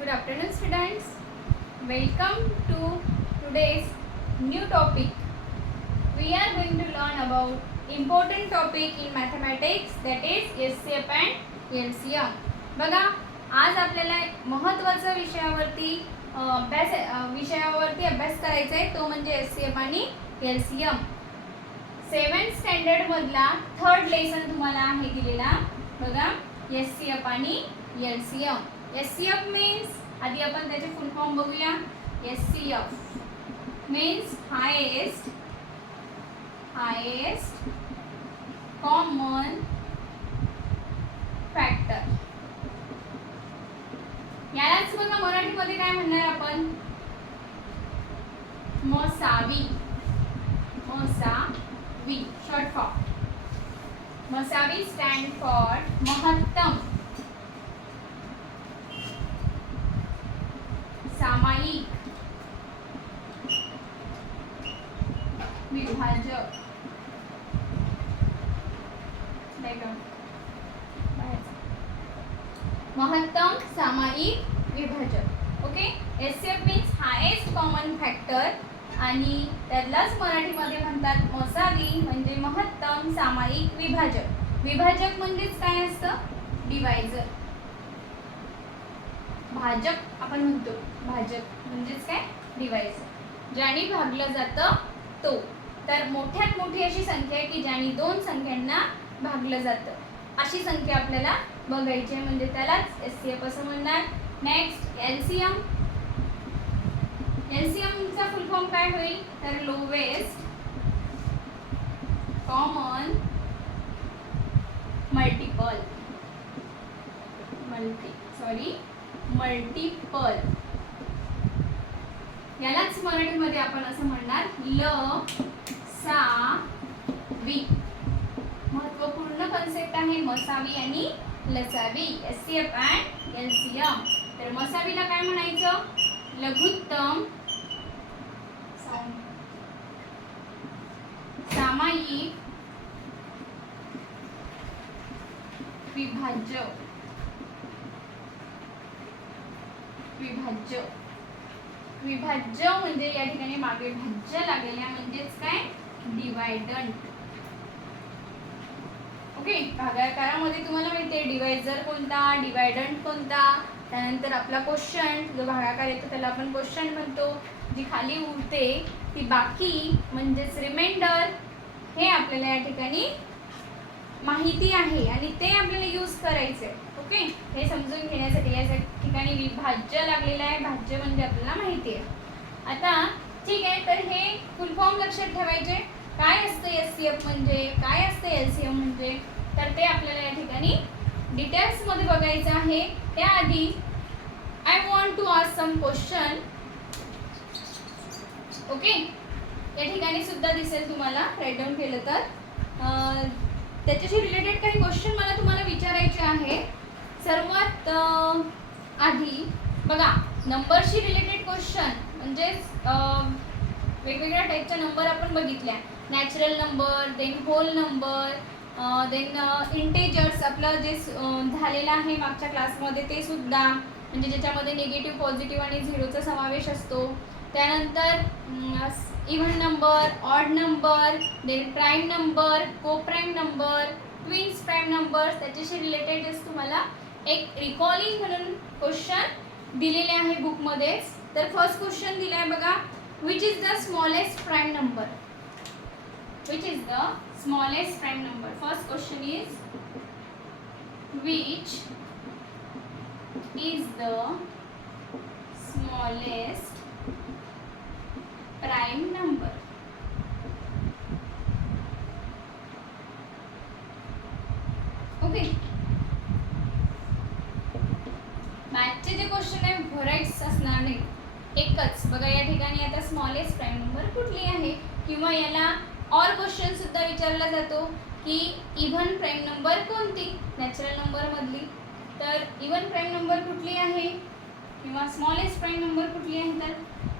Good afternoon, students. Welcome to today's new topic. We are going to learn about important topic in mathematics, that is SCF and LCM. बघा, आज आपल्याला महत्त्वाचा विषयावरती अभ्यास करायचा आहे, तो म्हणजे SCF आणि LCM. 7th स्टँडर्ड मधला 3rd लेसन तुम्हाला आहे दिलेला. बघा, SCF आणि LCM. SCF means आधी आपण त्याचे फुल फॉर्म बघूया. SCF means highest common factor. यालाच बघा मराठीमध्ये काय म्हणणार आपण? मसावी. Short form. मसावी स्टँड फॉर महत्तम सामायिक विभाजक. महत्तम सामायिक विभाजक. Okay. SCF means highest common factor आणि त्यालाच मराठीमध्ये म्हणतात मसावी, म्हणजे महत्तम सामायिक विभाजक. विभाजक म्हणजेच काय असतं? डिवायझर. भाजक आपण म्हणतो. भाजक म्हणजेच काय? डिवायझर. ज्याने भागलं जातं तो. तर मोठ्यात मोठी अशी संख्या आहे की ज्याने दोन संख्यांना भागलं जातं, अशी संख्या आपल्याला बघायची आहे, म्हणजे त्यालाच एससीएफ असं म्हणणार. Next LCM. एलसीएमचा फुल फॉर्म काय होईल? तर लोवेस्ट कॉमन मल्टिपल. यालाच मराठीमध्ये आपण असं म्हणणार लसावी. महत्त्वपूर्ण कन्सेप्ट आहे मसावी आणि लसावी. SCF and LCM. तर मसावीला काय म्हणायचं? लघुत्तम सामायिक विभाज्य. विभाज्य म्हणजे या ठिकाणी मागे भाज्य लागलेल्या, म्हणजेच काय? डिवायडंट. ओके. भागाकारामध्ये तुम्हाला माहिती आहे डिवायझर कोणता, डिवायडंट कोणता. त्यानंतर आपला क्वेश्चन, जो भागाकार येतो त्याला आपण क्वेश्चन म्हणतो. जी खाली उरते ती बाकी म्हणजेच रिमाइंडर, हे आपल्याला या ठिकाणी माहिती आहे आणि ते आपल्याला यूज करायचे. ओके. हे समजून घेण्यासाठी या ठिकाणी विभाज्य लागलेला आहे. भाज्य म्हणजे आपल्याला माहिती आहे. आता ठीक आहे, तर हे फुल फॉर्म लक्षात ठेवायचे. काय असतं एससीएफ म्हणजे, काय असतं एलसीएम म्हणजे, तर ते आपल्याला या ठिकाणी डिटेल्स मध्ये बघायचं आहे. त्याआधी I want to ask some question. Okay. या ठिकाणी सुद्धा दिसेल तुम्हाला, राईट डाऊन केलं तर. त्याच्याशी रिलेटेड काही क्वेश्चन मला तुम्हाला विचारायचे आहे. सर्वात आधी बघा, नंबरशी रिलेटेड क्वेश्चन म्हणजेच वेगवेगळ्या टाईपच्या नंबर आपण बघितल्या. Natural number, then whole number, then integers आपलं जे झालेलं आहे मागच्या क्लासमध्ये ते सुद्धा, म्हणजे ज्याच्यामध्ये निगेटिव्ह, पॉझिटिव्ह आणि झिरोचा समावेश असतो. त्यानंतर even number, odd number, then prime number, co prime number, twins prime numbers. त्याच्याशी रिलेटेड तुम्हाला एक रिकॉलिंग म्हणून क्वेश्चन दिलेले आहे बुकमध्ये. तर फर्स्ट क्वेश्चन दिला आहे बघा, which is the smallest prime number. Which is the smallest prime number. First question is which is the smallest prime number. Okay. मॅथचे जे क्वेश्चन आहे व्हरायटीज असणार नाही, एकच. बघा या ठिकाणी आता स्मॉलेस्ट प्राइम नंबर कुठली आहे, किंवा याला और क्वेश्चन सुद्धा विचारला जातो की इव्हन प्राइम नंबर कोणती, नॅचरल नंबर मधली. तर इव्हन प्राइम नंबर कुठली आहे किंवा स्मॉलेस्ट प्राइम नंबर कुठली आहे. तर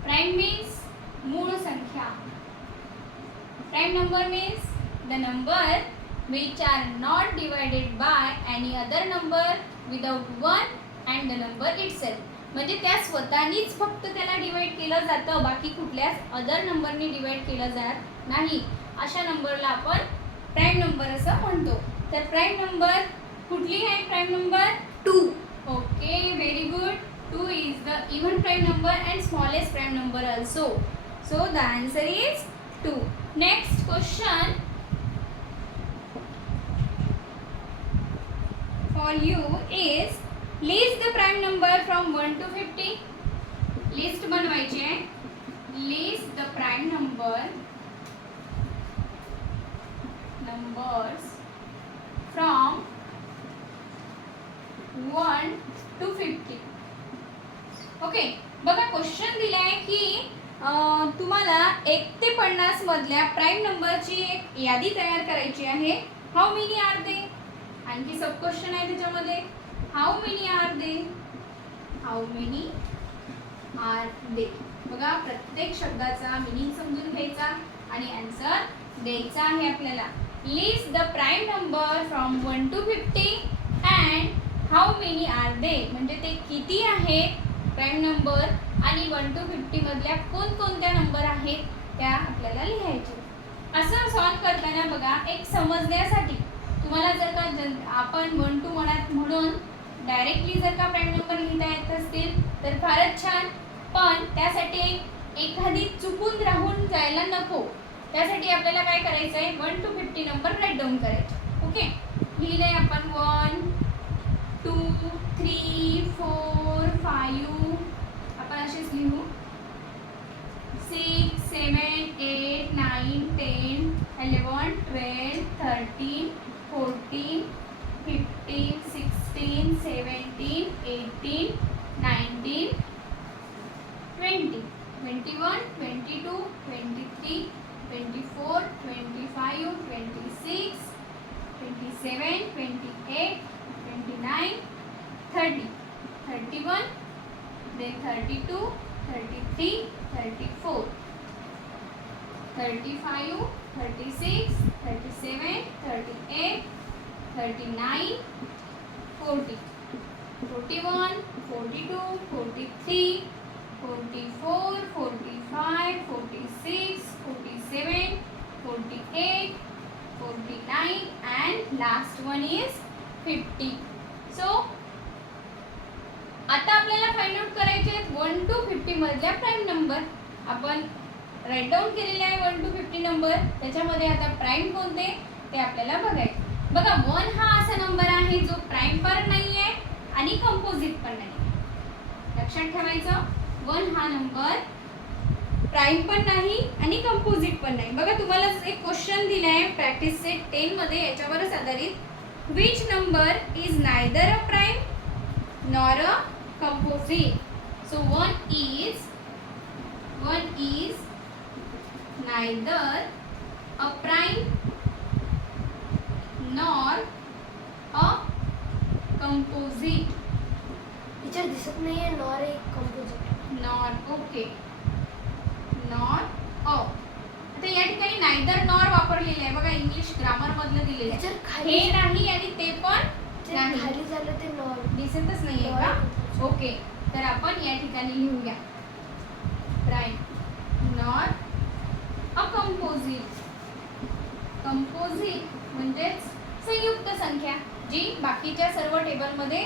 प्राइम मीन्स मूळ संख्या. Prime number means the number which are not divided by any other number without 1 and the number itself. म्हणजे त्या स्वतःनीच फक्त त्याला डिवाइड केलं जातं, बाकी कुठल्याच अदर नंबरनी डिवाइड केलं जात नाही. अशा नंबरला आपण प्राईम नंबर असं म्हणतो. तर प्राईम नंबर कुठली आहे? Prime number 2. Okay, very good. 2 is the even prime number and smallest prime number also. So the answer is 2. Next question for you is list the prime number from 1 to 50. List बनवायची आहे. List the prime numbers from 1 to 50. Okay, बघा question दिलाय की तुम्हाला 1 ते 50 मधल्या prime नंबरची एक यादी तयार करायची आहे. How many are they? आणखी सब क्वेश्चन आहे त्याच्यामध्ये. How many are they? How many are they? बघा, प्रत्येक शब्दाचा मीनिंग समजून घ्यायचा आणि आन्सर द्यायचा आहे आपल्याला. List the prime number from 1 to 50 and how many are they, म्हणजे ते किती आहेत प्राईम नंबर आणि 1 to 50 मधल्या कोणकोणत्या नंबर आहेत त्या आपल्याला लिहायचे. असं सॉल्व करताना बघा, एक समजण्यासाठी तुम्हाला जर का आपण 1 to म्हणून डायरेक्टली जर का प्राईम नंबर लिहिता येत असतील तर फारच छान, पण त्यासाठी एखादी चुकून राहून जायला नको. त्यासाठी आपल्याला काय करायचं आहे? 1 to 50 नंबर राईट डाऊन करायचे. ओके, लिहिलंय आपण 1 2 3 4 5, आपण असेच लिहू 6 7 8 9 10 11 12 13 14 15 16 17 18 19 20 21 22 23 24 25 26 27 28 29 30 31 then 32 33 34 35 36 37 38 39 40 41 42 43 44 45 46 47 48 49 and last one is 50. So आता आपल्याला फाइंड आउट करायचे आहेत 1 to 50 मधल्या प्राईम नंबर. आपण राईट डाऊन केलेले आहे 1 to 50 नंबर. त्याच्यामध्ये आता प्राईम कोणते ते आपल्याला बघायचे. बघा, 1 हा असा नंबर आहे जो प्राईम पण नाही आहे आणि कंपोजिट पण नाही. लक्षात ठेवायचं, 1 हा नंबर प्राईम पण नाही आणि कंपोजिट पण नाही. बघा, तुम्हाला एक क्वेश्चन दिला आहे प्रॅक्टिस सेट 10 मध्ये, याच्यावरच आधारित. Which number is neither a prime nor a composite? So 1 is neither a prime nor a composite. Teacher दिसत नाही आहे. नॉर एक कंपोजिट. नॉर, ओके, नॉर अ. आता या ठिकाणी नायदर नॉर वापरलेले आहे. बघा, इंग्लिश ग्रामर मधलं दिलेलं आहे. हे नाही आणि ते पण नाही. खाली झालं ते नॉर दिसतच नाहीये का? ओके, तर आपण या ठिकाणी लिहूया prime not a composite. Composite म्हणजेच संयुक्त संख्या जी बाकीच्या सर्व टेबलमध्ये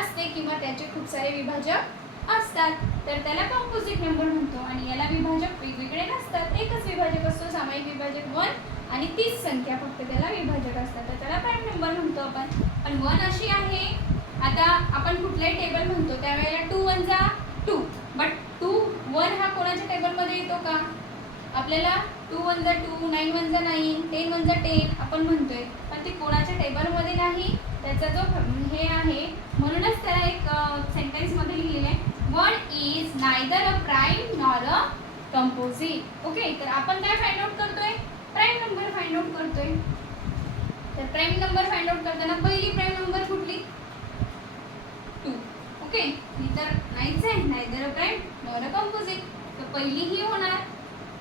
असते किंवा त्याचे खूप सारे विभाजक असतात, तर त्याला कंपोजिट नंबर म्हणतो. आणि याला विभाजक वेगवेगळे नसतात, एकच विभाजक असतो, सामायिक विभाजक 1 आणि 30 संख्या फक्त त्याला विभाजक असतात, तर त्याला प्राईम नंबर म्हणतो आपण. पण 1 अशी आहे, आता आपण कुठल्याही टेबल म्हणतो त्यावेळेला 2 1 जा 2, बट 2 1 हा कोणाच्या टेबलमध्ये येतो का? आपल्याला 2 1 जा 2, 9 1 जा 9, 10 1 जा 10 आपण म्हणतोय, पण ते कोणाच्या टेबलमध्ये नाही. त्याचा जो हे आहे, म्हणूनच त्याला एक सेंटेन्समध्ये लिहिलेलं आहे 1 is neither a prime nor a composite. Okay, तर आपण काय फाइंड आउट करतोय? प्राईम नंबर फाइंड आउट करतोय. तर प्राईम नंबर फाइंड आउट करताना पहिली प्राईम नंबर कुठली? 2. ओके, ही तर नाहीच आहे, neither a prime nor a composite, तर पहिली ही होणार.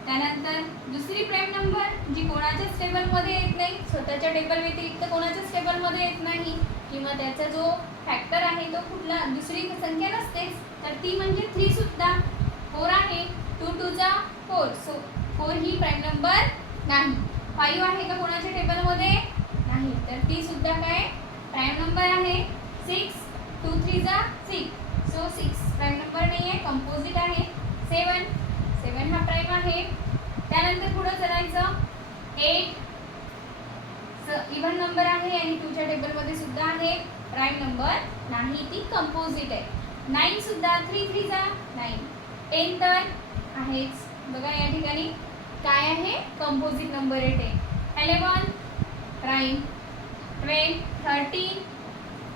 त्यानंतर दुसरी प्राईम नंबर जी कोणाच्याच टेबलमध्ये येत नाही, स्वतःच्या टेबल व्यतिरिक्त कोणाच्याच टेबलमध्ये येत नाही, किंवा त्याचा जो फॅक्टर आहे तो कुठला दुसरी संख्या नसतेच, तर ती म्हणजे 3 सुद्धा 4 आहे. 2 2 जा 4, सो 4 ही प्राईम नंबर नाही. 5 आहे का कोणाच्या टेबलमध्ये? नाही, तर ती सुद्धा काय प्राईम नंबर आहे. 6 2 3 जा 6, सो 6 प्राईम नंबर नाही आहे, कंपोजिट आहे. 7 हा प्राईम आहे. त्यानंतर पुढे चलायचं. 8 इव्हन नंबर आहे आणि 2 च्या टेबलमध्ये सुद्धा आहे, प्राईम नंबर नाही, ती कंपोजिट आहे. 9 सुद्धा 3 3 जा 9. 10 तर आहेच बघा या ठिकाणी काय आहे, कंपोजिट नंबर आहे 10. 11 प्राईम. 12 13.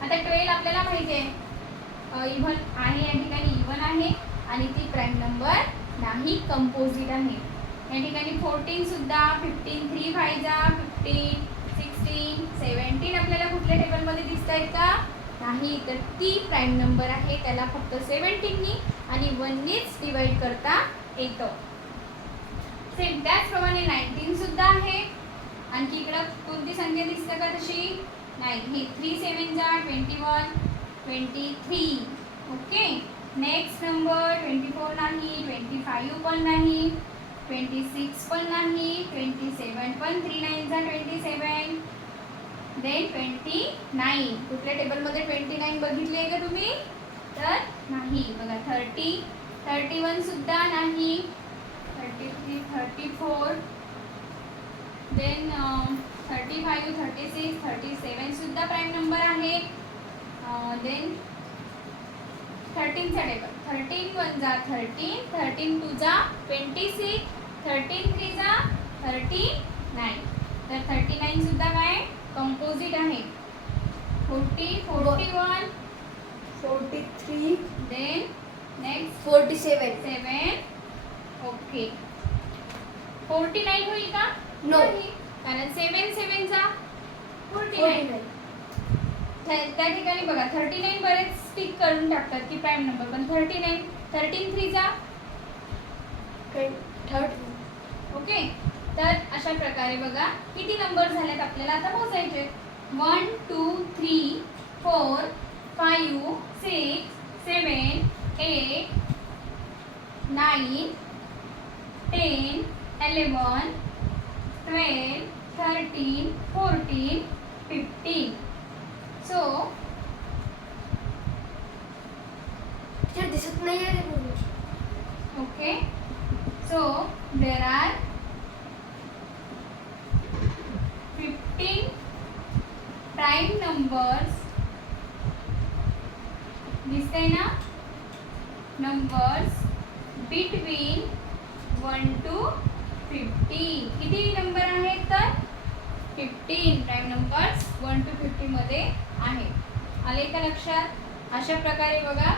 आता 12 आपल्याला माहिती आहे इव्हन आहे, या ठिकाणी इव्हन आहे आणि ती प्राईम नंबर नाही, कंपोजिट आहे. या ठिकाणी 14 सुद्धा 15 3 5 जा 15. 16 17 आपल्याला कुठल्या टेबलमध्ये दिसत आहेत का? नाही, तर ती प्राईम नंबर आहे, त्याला फक्त 17 नी आणि 1 नीच डिवाइड करता येतं. सेम त्याचप्रमाणे 19 सुद्धा आहे. आणखी इकडं कोणती संख्या दिसते का तशी? नाही, ही 3 7 जा 21 23. ओके. नेक्स्ट नंबर 24 नाही, 25 पण नाही, 26 पण नाही, 27 पण 3 9 जा 27. देन 29. कुठल्या टेबलमध्ये 29 बघितले आहे का तुम्ही? तर नाही बघा. 30 31 सुद्धा नाही, 33 34. देन 35 36 37 सुद्धा प्राईम नंबर आहे. देन 13 चा टेबल. 13 1 जा 13, 13 2 जा 26, 13 3 जा 39. तर 39 सुद्धा काय कंपोजिट आहे. 40 41 43. Then next 47. 7. ओके. 49 होईल का? No. नाही, कारण 7 7 जा 49. त्या ठिकाणी बघा 39 बरेच टिक करून टाकतात की प्राईम नंबर, पण 39 13 3 जा 30. ओके. तर अशा प्रकारे बघा किती नंबर झालेत आपल्याला आता मोजायचे. 1 2 3 4 5 6 7 8 9 10 11 12 13 14 15. सो टीचर दिसत नाही आहे रे मुली. okay, so there are 15 prime numbers. दिसतंय ना? Numbers between 1 to 50. किती नंबर आहेत तर 15 प्राईम नंबर्स 1 to 50 मध्ये आहेत. आले का लक्षात? अशा प्रकारे बघा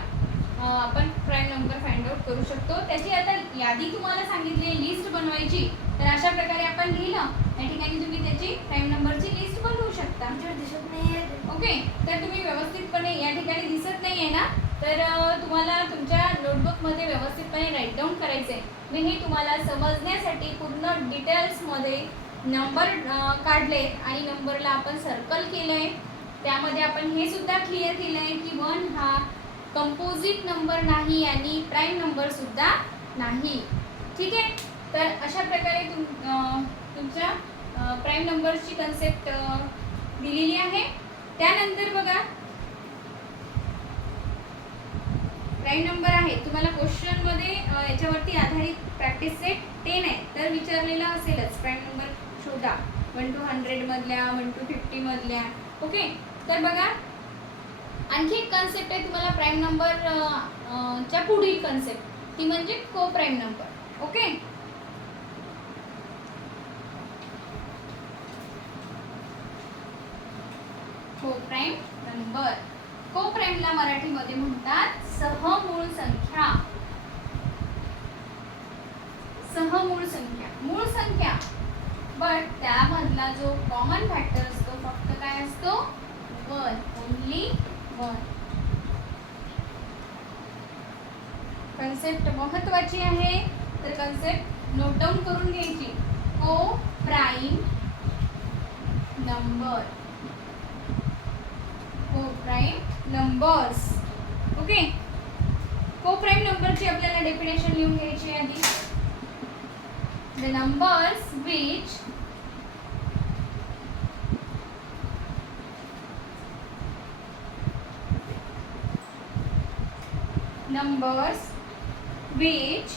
आपण प्राईम नंबर फाइंड आउट करू शकतो. त्याची आता यादी तुम्हाला सांगितली, लिस्ट बनवायची. तर अशा प्रकारे आपण लिहिलं, या ठिकाणी तुम्ही त्याची प्राईम नंबरची लिस्ट बनवू शकता. टीचर दिसत नाही आहे. ओके. तर तुम्ही व्यवस्थितपणे या ठिकाणी दिसत नाही आहे ना, तर तुम्हाला तुमच्या नोटबुकमध्ये व्यवस्थितपणे राईट डाऊन करायचं आहे. मी हे तुम्हाला समजण्यासाठी पूर्ण डिटेल्समध्ये नंबर काढले आणि नंबरला आपण सर्कल केलं आहे. त्यामध्ये आपण हे सुद्धा क्लिअर केलं आहे की 1 हा कंपोजिट नंबर नाही आणि प्राईम नंबर सुद्धा नाही. ठीक आहे. तर अशा प्रकारे तुमच्या प्राईम नंबरची कन्सेप्ट दिलेली आहे. त्यानंतर बघा प्राईम नंबर आहे, तुम्हाला क्वेश्चनमध्ये याच्यावरती आधारित प्रॅक्टिस सेट 10 आहे, तर विचारलेलं असेलच प्राईम नंबर शोधा 1 to 100 मधल्या, 1 to 50 मधल्या. ओके. तर बघा आणखी एक कन्सेप्ट आहे तुम्हाला प्राईम नंबर च्या पुढील कन्सेप्ट, ती म्हणजे को प्राईम नंबर. ओके. को प्राईम नंबर. को प्राईमला मराठीमध्ये म्हणतात सहमूळ संख्या. सहमूळ संख्या, मूळ संख्या, बट त्यामधला जो कॉमन फॅक्टर असतो फक्त काय असतो? 1. ओनली 1. कन्सेप्ट महत्वाची आहे, तर कन्सेप्ट नोट डाऊन करून घ्यायची. को prime number, co prime numbers. Okay. को आपल्याला डेफिनेशन लिहून घ्यायची आधी. The numbers which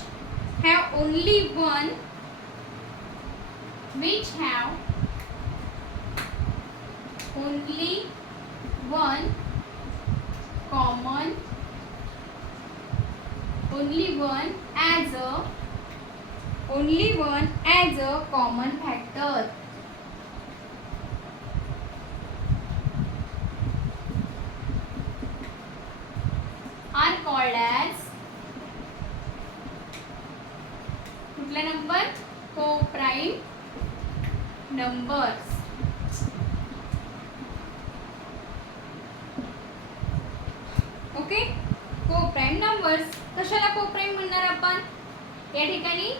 have only one common as a common factor are called as कुठला number? co-prime numbers. Okay, co-prime numbers. कशाला co-prime म्हणणार आपण? या ठिकाणी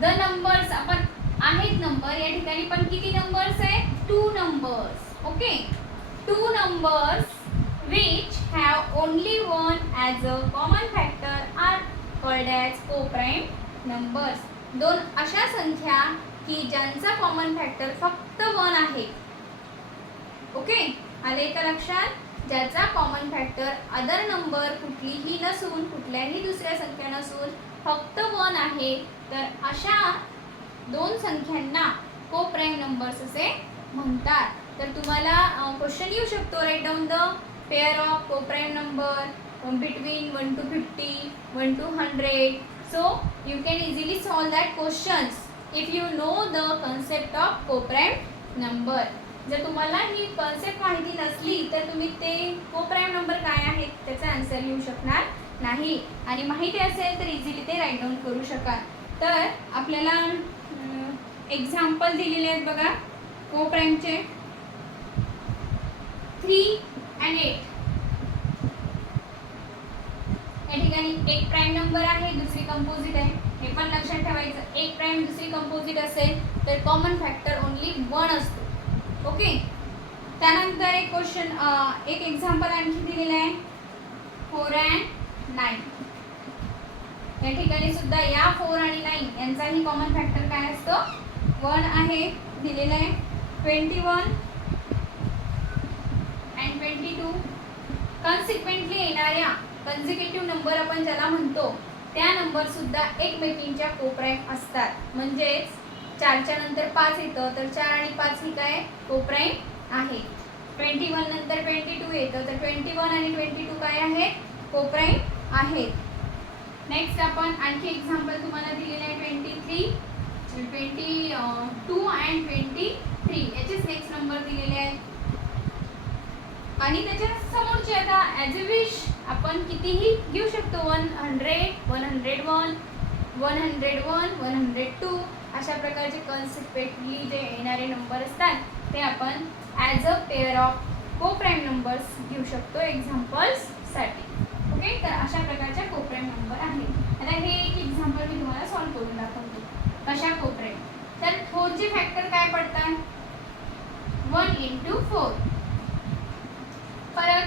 द नंबर्स आपण आहेत नंबर, या ठिकाणी पण किती नंबर्स आहेत? 2 numbers. Okay, 2 numbers which have only one as a common factor are called as co-prime numbers. दोन अशा संख्या की ज्यांचा कॉमन फॅक्टर फक्त 1 आहे. ओके, आले का लक्षात? ज्याचा कॉमन फॅक्टर अदर नंबर कुठलीही नसून, कुठल्याही दुसऱ्या संख्या नसून फक्त 1 आहे, तर अशा दोन संख्यांना को-प्राइम नंबर्स असे म्हणतात. तर तुम्हाला क्वेश्चन येऊ शकतो, write down the pair of co-prime number between 1 to 50, 1 to 100. So you can easily solve that questions if you know the concept of co-prime number. जर तुम्हाला ही कन्सेप्ट माहिती नसली तर तुम्ही ते को-प्राइम नंबर काय आहेत त्याचा आन्सर लिहू शकणार नाही, आणि माहिती असेल तर इझिली ते राईट डाऊन करू शकाल. तर आपल्याला एक्झाम्पल दिलेले आहेत बघा को-प्राइमचे. 3 and 8. या ठिकाणी एक प्राइम नंबर आहे, दुसरी कंपोजिट आहे. हे पण लक्षात ठेवायचं, एक प्राइम दुसरी कंपोजिट असेल तर कॉमन फॅक्टर ओनली 1 असतो. ओके, त्यानंतर एक क्वेश्चन, एक एक्झाम्पल आणखी दिलेलं आहे 4 and 9. या ठिकाणी सुद्धा या 4 आणि 9 यांचाही कॉमन फॅक्टर काय असतो? 1 आहे. दिलेलं आहे 21 and 22. कन्सिक्वेंटली येणाऱ्या कन्झिक्युटिव्ह नंबर आपण ज्याला म्हणतो त्या नंबर सुद्धा एकमेकींच्या को-प्राइम असतात. म्हणजेच 4च्या नंतर 5 येतं तर 4 आणि 5 ही काय? को-प्राइम आहे. 21 नंतर 22 येतं तर 21 आणि 22 काय आहेत? को-प्राइम आहेत. नेक्स्ट आपण आणखी एक्झाम्पल तुम्हाला दिलेलं आहे 22 and 23. याचेच नेक्स्ट नंबर दिलेले आहेत आणि त्याच्या समोरचे आता ॲज अ विश आपण कितीही घेऊ शकतो. 100, 101, 101, 102 अशा प्रकारचे कन्सिक्वेंटली जे येणारे नंबर असतात ते आपण as a pair of co-prime numbers घेऊ शकतो एक्झाम्पल्ससाठी. ओके, तर अशा प्रकारच्या को-प्राइम नंबर आहेत. आता हे एक एक्झाम्पल मी तुम्हाला सॉल्व्ह करून दाखवतो. कशा को-प्राइम? तर 4चे फॅक्टर काय पडतात? 1 into 4. परत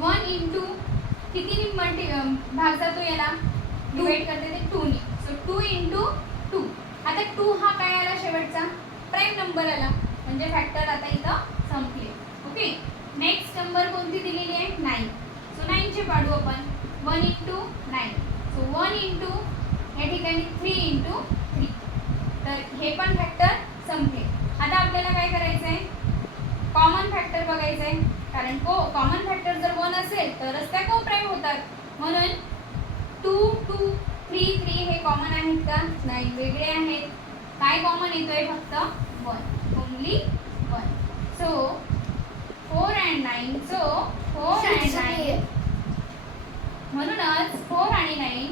1 into किती भाग जातो याला? डिवाइड करते ते 2 ने. So 2 into 2. आता 2 हा काय आला? शेवटचा प्राइम नंबर आला, म्हणजे फॅक्टर आता इथं संपले. ओके, नेक्स्ट नंबर कोणती दिलेली आहे? 9. सो 9चे पाडू आपण 1 into 9. सो 1 into या ठिकाणी 3 into 3. तर हे पण फॅक्टर संपले. आता आपल्याला काय करायचं आहे? कॉमन फॅक्टर बघायचं आहे, कारण कॉमन फॅक्टर जर 1 असेल तरच त्या को-प्राइम होतात. म्हणून 2, 2, 3, 3 हे कॉमन आहेत का? नाही, वेगळे आहेत. काय कॉमन येतोय? फक्त 1, only 1. So 4 and 9. So 4 and 9. म्हणूनच 4 and 9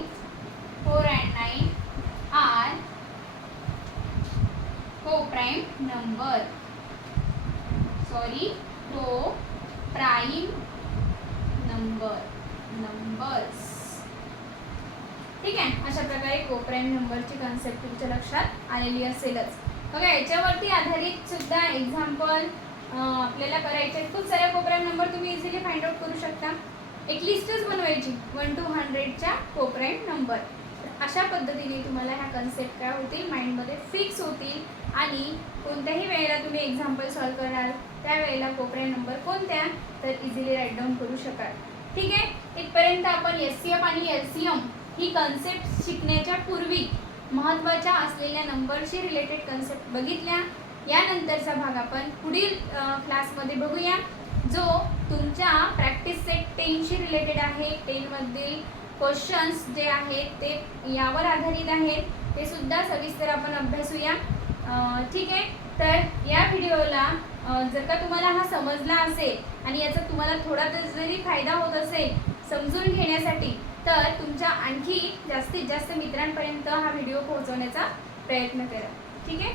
are co-prime number. Sorry, co-prime numbers. ठीक आहे, अशा प्रकारे को-प्राइम नंबरची कन्सेप्ट तुमच्या लक्षात आलेली असेलच. बघा, याच्यावरती आधारित सुद्धा एक्झाम्पल आपल्याला करायचे आहेत. खूप साऱ्या को-प्राइम नंबर तुम्ही इझिली फाइंड आउट करू शकता. एक लिस्टच बनवायची 1 to 100च्या कोप्राईम नंबर. अशा पद्धतीने तुम्हाला ह्या कन्सेप्ट काय होतील माइंडमध्ये फिक्स होतील आणि कोणत्याही वेळेला तुम्ही एक्झाम्पल सॉल्व कराल त्यावेळेला कोप्राईम नंबर कोणत्या तर इझिली राईट डाऊन करू शकाल. ठीक आहे. इथपर्यंत आपण एचसीएफ आणि एलसीएम ही कन्सेप्ट शिकण्याच्या पूर्वी महत्त्वाच्या असलेल्या नंबरशी रिलेटेड कन्सेप्ट बघितल्या. यानंतरचा भाग आपण पुढील क्लासमध्ये बघूया जो तुमच्या प्रॅक्टिस सेट 10शी रिलेटेड आहे. 10मधील क्वेश्चन्स जे आहेत ते यावर आधारित आहेत, ते सुद्धा सविस्तर आपण अभ्यासूया. ठीक आहे. तर या व्हिडिओला जर का तुम्हाला हा समजला असेल आणि याचा तुम्हाला थोडा जरी फायदा होत असेल समजून घेण्यासाठी तर तुमच्या आणखी जास्तीत जास्त मित्रांपर्यंत हा व्हिडिओ पोहोचवण्याचा प्रयत्न करा. ठीक आहे.